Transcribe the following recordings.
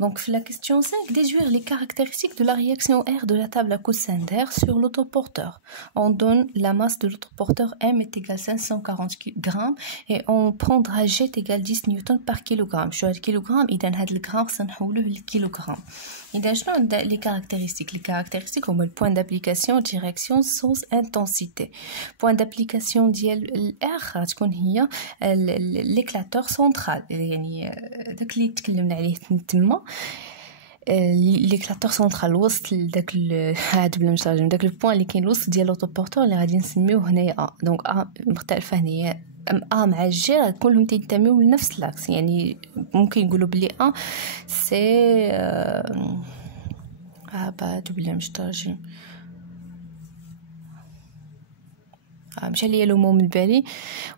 Donc, la question 5, déduire les caractéristiques de la réaction R de la table à coussin d'air sur l'autoporteur. On donne la masse de l'autoporteur M est égale 540 grammes et on prendra G est égal 10 newtons par kilogramme. Je suis kilogramme, et dans le gramme, ça nous le kilogramme. Et dans les caractéristiques. Les caractéristiques comme le point d'application, direction, sens, intensité. Point d'application ديال R تكون هي l'éclateur central. يعني داك اللي تكلمنا عليه تما l'éclateur central وسط داك هاد بلا مشارجم داك البوين اللي كاين الوسط ديال لوطوبورتور اللي غادي نسميوه هنايا A. دونك A مختلفه هنايا A مع G كلهم تينتميو لنفس لاكس. يعني ممكن نقولوا بلي A سي بعد بلا مشارجم مشى ليا لو مو من بالي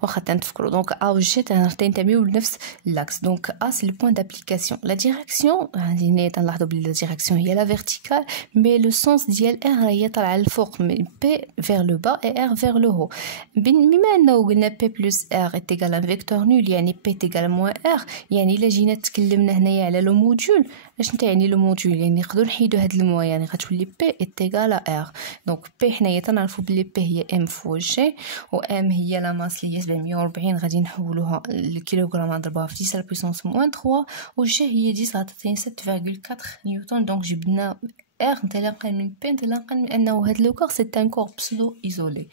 واخا تنفكروا. دونك ا و جي تنتميو لنفس لاكس. دونك ا سي لو بوين دابليكاسيون. لا ديريكسيون هنا تنلاحظوا بلي لا ديريكسيون هي لا فيرتيكال مي لو سونس ديال ار هي طالعه للفوق بي فير لو با اي ار فير لو هو. بما انه قلنا بي بلس ار ايت ايغال ان فيكتور نول يعني بي ايغال موان ار. يعني الا جينا تكلمنا هنايا على لو موديول اش نتعني لو موديول يعني نقدروا نحيدوا هاد الموا يعني غتولي بي ايت ايغال ار. دونك بي حنايا تنعرفوا بلي بي هي ام فوا جي و ام هي لا ماس اللي هي 740 غادي نحولوها للكيلوغرام نضربوها في 10 بويسونس موان 3 و جي هي 10 عطاتني 7.4 نيوتن. دونك جبنا ار انطلاقا من بي انطلاقا من انه هاد لو كور سي ان كور بسودو ايزولي.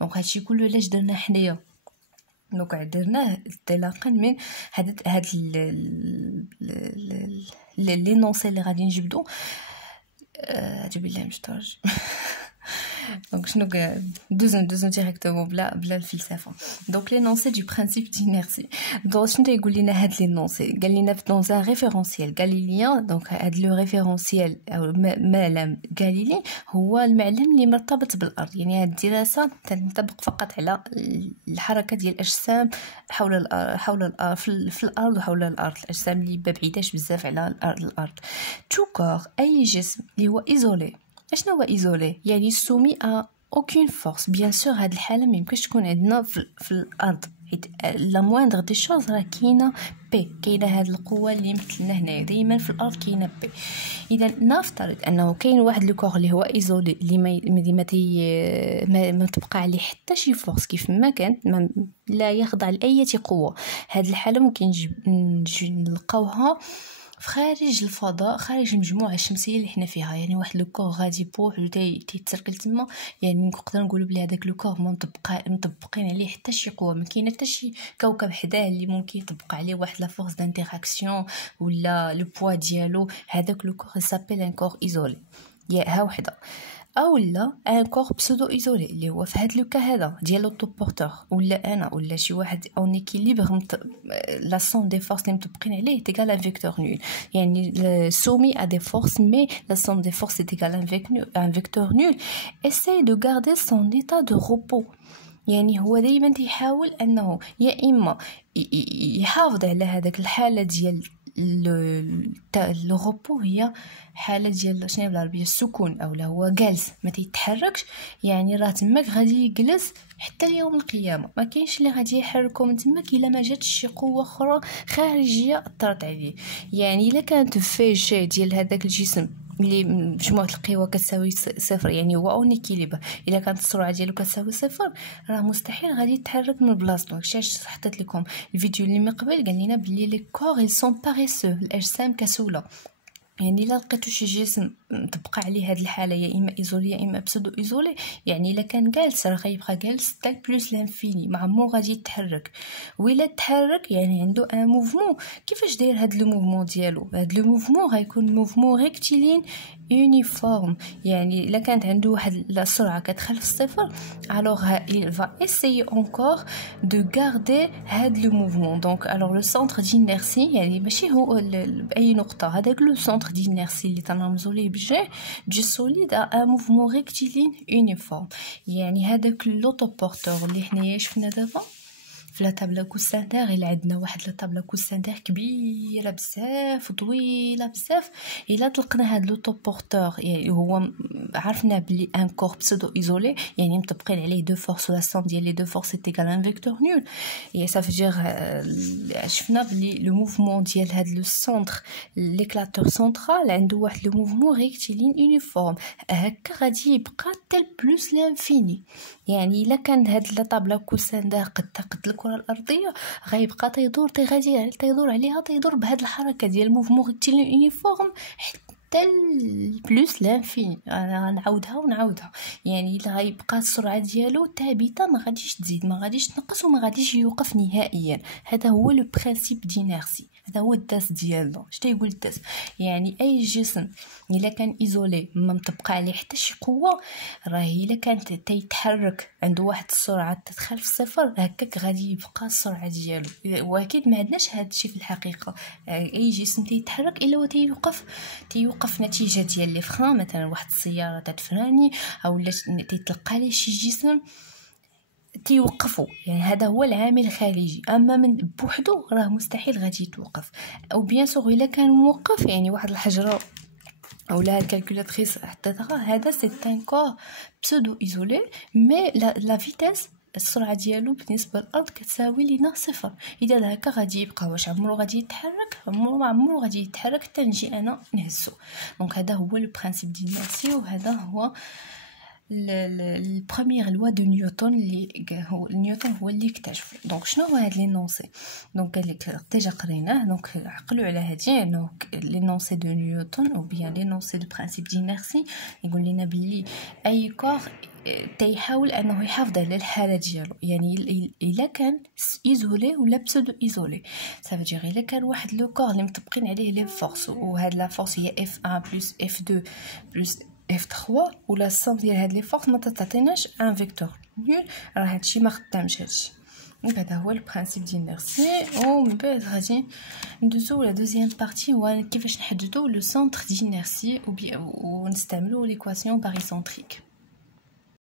دونك هادشي كله علاش درنا حنايا دونك درناه انطلاقا من هاد لي نونسي اللي غادي نجبدو هادي بالله مشترج. Donc je nous directement bla الفلسفه. Donc l'énoncé du principe d'inertie. Donc شنو تيقول لنا هاد l'énoncé قال لنا dans un référentiel galilien. donc هاد لو ريفيرونسيال او معلم غاليلي هو المعلم اللي مرتبط بالارض. يعني هاد الدراسه تنطبق فقط على الحركه ديال الاجسام حول الارض في الارض وحول الارض. الاجسام اللي بعيداش بزاف على الارض. tout corps اي جسم اللي هو ايزولي. اشنو هو ايزولي؟ يعني سومي ا اوكين فورس. بيان سور هاد الحاله ما يمكنش تكون عندنا في الارض حيت لا مويندغ دي شوز راه كاينه بي. كاينه هاد القوه اللي مثلنا هنايا دائما في الارض كاينه بي. اذا نفترض انه كاين واحد لو كور اللي هو ايزولي اللي ما تبقى عليه حتى شي فورس كيف ما كان لا يخضع لاي قوه. هاد الحاله ممكن نلقاوها خارج الفضاء خارج المجموعه الشمسيه اللي حنا فيها. يعني واحد لو كور غادي بوحدو تيتسركل تما. يعني نقدر نقولوا بلي هذاك لو كور مطبقين عليه حتى شي قوه. ما كاين حتى شي كوكب حداه اللي ممكن يطبق عليه واحد لا فورس دانتيراكسيون ولا لو بوا ديالو. هذاك لو كور سابيل ان كور ايزولي. يا ها وحده اولا ان كور بسودو ايزولي اللي هو في هاد لو كا هذا ديال لوطوبورتور ولا انا ولا شي واحد اون اكيليبر لا سوم دي فورس اللي مطبقين عليه تيغال ان فيكتور نول. يعني سومي ا دي فورس مي لا سوم دي فورس تيغال ان فيكتور نول. اساي دو غاردي سون ايتا دو روبو. يعني هو دائما تيحاول انه يا اما يحافظ على هذاك الحاله ديال لو روبو. هي حاله ديال شنو بالعربيه السكون او هو جالس ما تيتحركش. يعني راه تماك غادي يجلس حتى اليوم القيامه. ما كاينش اللي غادي يحركو من تماك الا ما جاتش شي قوه اخرى خارجيه اثرت عليه. يعني الا كانت في جي ديال هذاك الجسم اللي مجموعه القوى كتساوي صفر يعني هو اون اكيليبر. الا كانت السرعه ديالو كتساوي صفر راه مستحيل غادي يتحرك من بلاصتو. داكشي حطيت لكم الفيديو اللي من قبل قال لنا بلي لي كور ils sont paresseux. الاجسام كسوله. يعني الا لقيتو شي جسم تبقى عليه هاد الحاله يا اما ايزولي يا اما بسودو ايزولي. يعني الا كان جالس راه غيبقى جالس حتى بلوس لانفيني ما عمرو غادي يتحرك. ولا تحرك يعني عنده ان موفمون. كيفاش داير هاد لو موفمون ديالو؟ هاد لو موفمون غيكون موفمون ريكتيلين يونيفورم. يعني الا كانت عنده واحد السرعه كتخلف الصفر الوغ il va essayer encore de garder هاد لو موفمون. دونك الوغ لو سونتر d'inertie يعني ماشي هو باي نقطه. هذاك لو سونتر d'inertie اللي تنرمزوا ليه بجي du solide a un mouvement rectiligne uniforme. يعني هذاك لوطوبورتور اللي حنايا شفنا دابا في لا طابله كوسانتير الا عندنا واحد لا طابله كوسانتير كبيره بزاف وطويله بزاف، الا طلقنا هاد لو طوبورتور يعني هو عرفنا بلي ان كور بسودو ايزولي يعني مطبقين عليه دو فورس ولا سوم ديال لي دو فورس ايكال ان فيكتور نول. اي صافي دير شفنا بلي لو موفمون ديال هاد لو سونتر ليكلاتور سنترال عنده واحد لو موفمون ريكتيلين يونيفورم، هكا غادي يبقى تال بلوس لانفيني. يعني الا كان هاد لا طابله كوسانتير قد الكره الارضيه غيبقى تيدور غادي تيدور عليها تيدور بهاد الحركه ديال موفمون ريكتيلين يونيفورم حتى بلوس لانفيني. انا نعاودها ونعاودها، يعني الا غيبقى السرعه ديالو ثابته ما غاديش تزيد ما غاديش تنقص وما غاديش يوقف نهائيا. هذا هو لو برينسيپ دينيرسي، هذا هو الدرس ديالو. اش تيقول الدرس؟ يعني اي جسم الا كان ايزولي ما مطبقه عليه حتى شي قوه، راه الا كان تيتحرك عنده واحد السرعه تتخلف الصفر هكاك غادي يبقى السرعه ديالو. واكيد ما عندناش هذا الشيء في الحقيقه، اي جسم تيتحرك الا هو تيوقف نتيجه ديال لي فران، مثلا واحد السياره تتفراني او تيتلقى ليه شي جسم تيوقفوا، يعني هذا هو العامل الخارجي. اما من بوحدو راه مستحيل غادي يتوقف. او بيان سور الا كان موقف يعني واحد الحجره او لا الكالكولاتريس حطيتها، هذا سي ان كور بسودو ايزولي مي لا فيتاس السرعه ديالو بالنسبه للارض كتساوي لينا صفر. اذا هكا غادي يبقى واش عمرو غادي يتحرك؟ عمرو غادي يتحرك حتى نجي انا نهزو. دونك هذا هو لو برينسيپ ديال ميرسي، وهذا هو البروميير لوا دو نيوتن اللي هو نيوتن هو اللي اكتشف. دونك شنو هو هاد لينونسي؟ دونك قال لك ديجا قريناه، دونك عقلوا على هادي. دونك لينونسي دو نيوتن او بيان لينونسي دو برينسيپ دينيرسي يقول لنا بلي اي كور تيحاول انه يحافظ على الحاله ديالو، يعني الا كان ايزولي ولا بسودو ايزولي. صافي دير الا كان واحد لو كور اللي مطبقين عليه لي فورس، وهاد لا فورس هي F1 بلس F2 بلس F3 ولا الصوم ديال هاد لي فورس ما تعطيناش ان فيكتور نول، راه هادشي ما خدامش هادشي. دونك هذا هو البرينسيپ ديال ميرسي. ومن بعد غادي ندوزو لا دوزيام بارتي هو كيفاش نحددو لو سونتر ديال ميرسي ونستعملو ليكواسيون باريسونتريك.